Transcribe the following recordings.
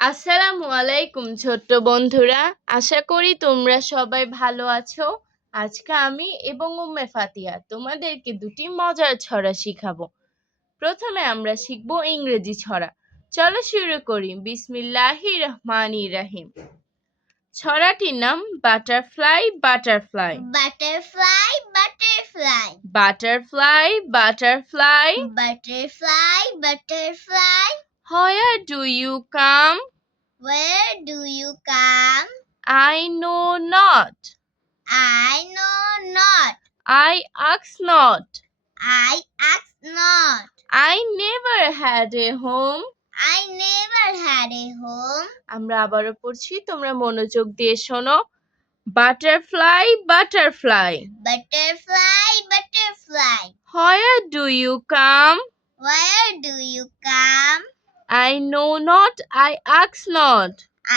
আসসালামু আলাইকুম ছোট্ট বন্ধুরা, আশা করি তোমরা সবাই ভালো আছো। আজকে আমি এবং উম্মে ফাতিহা তোমাদেরকে দুটি মজার ছড়া শিখাবো। প্রথমে আমরা শিখবো ইংরেজি ছড়া। চলো শুরু করি। বিসমিল্লাহির রহমানির রহিম। ছড়াটির নাম butterfly butterfly. Butterfly, butterfly. Butterfly butterfly. Butterfly, butterfly. Where do you come? Where do you come? I know not. I know not. I ask not. I ask not. I never had a home. I never had a home. আমরা আবারও পড়ছি, তোমরা মনোযোগ দিয়ে শোনো। Butterfly butterfly. Butterfly, butterfly. Where do you come? Where do you come? I know not, I ask not.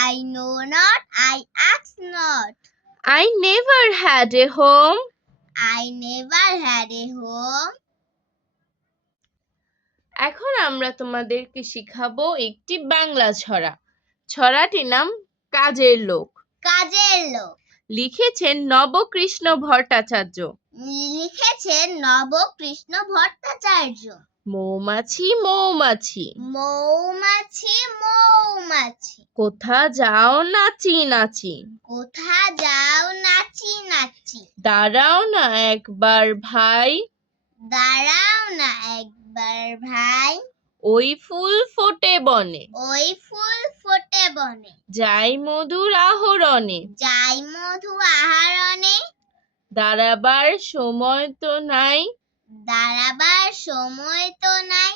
I know not. I ask not. I never had a home. I never had a home. এখন আমরা তোমাদেরকে শিখাবো একটি বাংলা ছড়া। ছড়াটির নাম কাজের লোক। কাজের লোক। লিখেছেন নবকৃষ্ণ ভট্টাচার্য। লিখেছেন নবকৃষ্ণ ভট্টাচার্য। মৌমাছি মৌমাছি, মৌমাছি মৌমাছি, কোথা যাও নাচি নাচি। কোথা যাও নাচি নাচি। দাঁড়াও না একবার ভাই, দাঁড়াও না একবার ভাই, ওই ফুল ফোটে বনে। ওই ফুল ফোটে বনে। যাই মধুর আহরণে, যাই মধু আহরণে। দাঁড়াবার সময় তো নাই। দাঁড়াবার সময় তো নাই।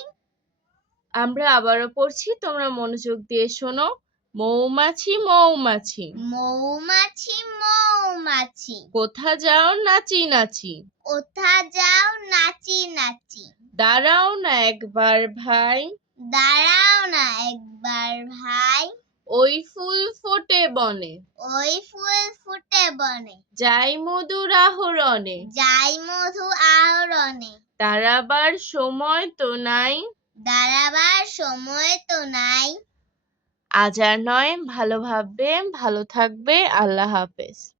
আমরা আবারও পড়ছি, তোমরা মনোযোগ দিয়ে শোনো। মৌমাছি মৌমাছি, মৌমাছি মৌমাছি, কোথা যাও নাচি নাচি। কোথা যাও নাচি নাচি। দাঁড়াও না একবার ভাই, দাঁড়াও না একবার ভাই, ওই ফুল ফোটে বনে। ওই ফুল ফুটে বনে। যাই মধুর আহরণে, যাই মধু আহরণে। দাঁড়াবার সময় তো নাই। দাঁড়াবার সময় তো নাই। আজ আর নয়, ভালো ভাববে, ভালো থাকবে। আল্লাহ হাফেজ।